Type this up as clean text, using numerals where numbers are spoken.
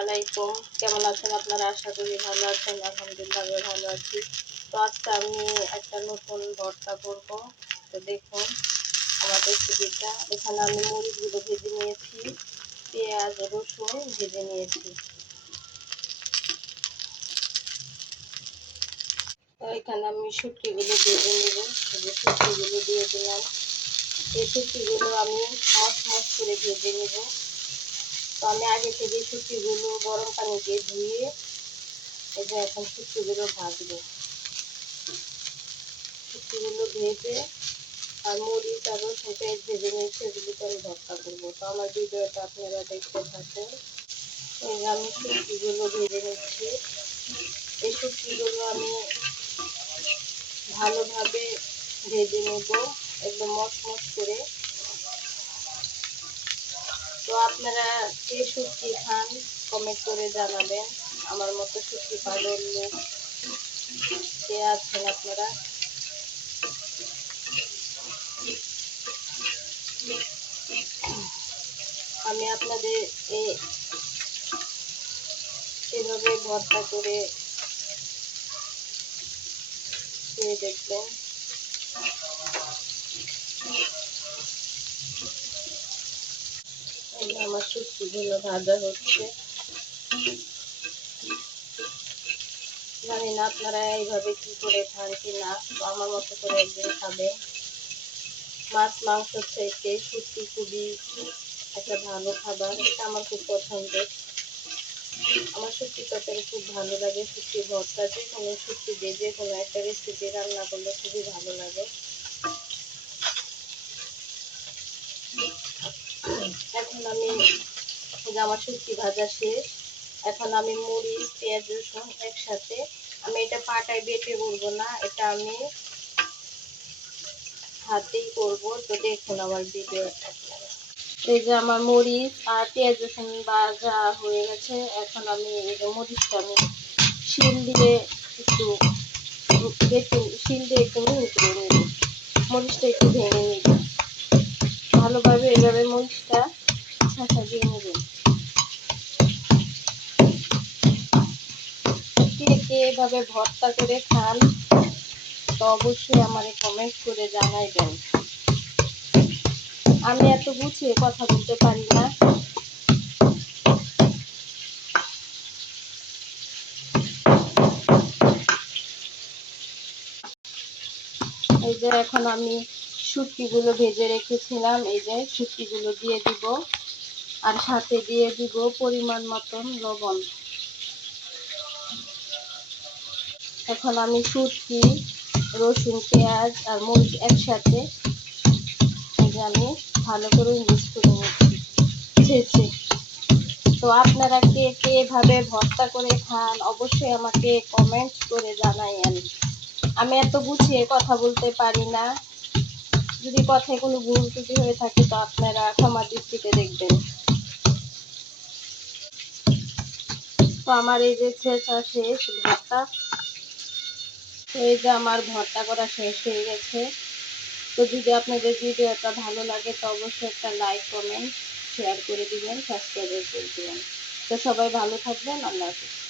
আলাইকুম। কেমন আছেন আপনারা? আশা করি ভালো আছেন। আলহামদুলিল্লাহ আমি ভালো আছি। তো আজকে আমি একটা নতুন ভর্তা করব। তো দেখুন আমার রেসিপিটা। এখানে আমি মরিচগুলো ভেজে নিয়েছি, পেঁয়াজ রসুন ভেজে নিয়েছি। তো এখানে আমি শুটকিগুলো ভেজে নেব। যে শুটকিগুলো দিয়ে দিলাম, এই শুটকিগুলো আমি মচমচ করে ভেজে নেব। তো আমি আগে থেকে শুটকিগুলো গরম পানিতে ধুয়ে এই যে এখন শুটকিগুলো ভাজবো। শুটকিগুলো ভেজে আর মরিচ আর রসুন পেঁয়াজ ভেজে নিয়েছি, এগুলোকে আমি ভর্তা করবো। তো আমার ভিডিওটা আপনারা দেখতে থাকুন। এই যে আমি শুটকিগুলো ভেজে নিচ্ছি। এই শুটকিগুলো আমি ভালোভাবে ভেজে নেব, একদম মচমচ করে। তো আপনারা কে শুটকি খান কমেন্ট করে জানাবেন। আমার মতো শুটকি পাগল লোক কে আছেন আপনারা? আমি আপনাদের এভাবে ভর্তা করে খেয়ে দেখবেন। আমার শুটকিগুলো ভাজা হচ্ছে। জানি না আপনারা এইভাবে কি করে খান কি না, তো আমার মতো করে একদিন খাবেন। মাছ মাংস থেকে শুটকি খুবই একটা ভালো খাবার, এটা আমার খুব পছন্দের। আমার শুটকি তরকারি খুব ভালো লাগে। শুটকি ভর্তা, যে কোনো শুটকি দিয়ে যে কোনো একটা রেসিপি রান্না করলে খুবই ভালো লাগে। এখন আমি আমার শুটকি ভাজা শেষ। এখন আমি মরিচ পেঁয়াজ রসুন একসাথে, আমি এটা পাটায় বেটে করবো না, এটা আমি হাতেই করব। তো দেখুন আমার ভিডিওটা। এই যে আমার মরিচ আর পেঁয়াজ রসুন ভাজা হয়ে গেছে। এখন আমি এই যে মরিচটা আমি শিল দিয়ে একটু মিহি করে নিব। মরিচটা একটু ভেঙে নিব, ভালোভাবে এভাবে মরিচটা ছাঁচা দিয়ে নেবেন। কে কে এভাবে ভর্তা করে খান তো অবশ্যই আমারে কমেন্ট করে জানাইবেন। আমি এত গুছিয়ে কথা বলতে পারি না। এই যে এখন আমি শুটকিগুলো ভেজে রেখেছিলাম, এই যে শুটকিগুলো দিয়ে দিব, আর সাথে দিয়ে দিব পরিমাণ মতন লবণ। এখন আমি শুটকি রসুন পেঁয়াজ আর মরিচ একসাথে আমি ভালো করে মিক্স করে নিচ্ছি। তো আপনারা কে কে এভাবে ভর্তা করে খান অবশ্যই আমাকে কমেন্ট করে জানাইয়েন। আমি এত গুছিয়ে কথা বলতে পারি না, যদি কথায় কোনো ভুল ত্রুটি হয়ে থাকে তো আপনারা ক্ষমা দৃষ্টিতে দেখবেন। তো আমার এই যে ছেঁচা শেষ ভর্তা, তো এই যে আমার ভর্তা করা শেষ হয়ে গেছে। তো যদি আপনাদের ভিডিওটা ভালো লাগে তো অবশ্যই একটা লাইক কমেন্ট শেয়ার করে দিবেন, সাবস্ক্রাইব করে দিবেন। তো সবাই ভালো থাকবেন। আল্লাহ হাফেজ।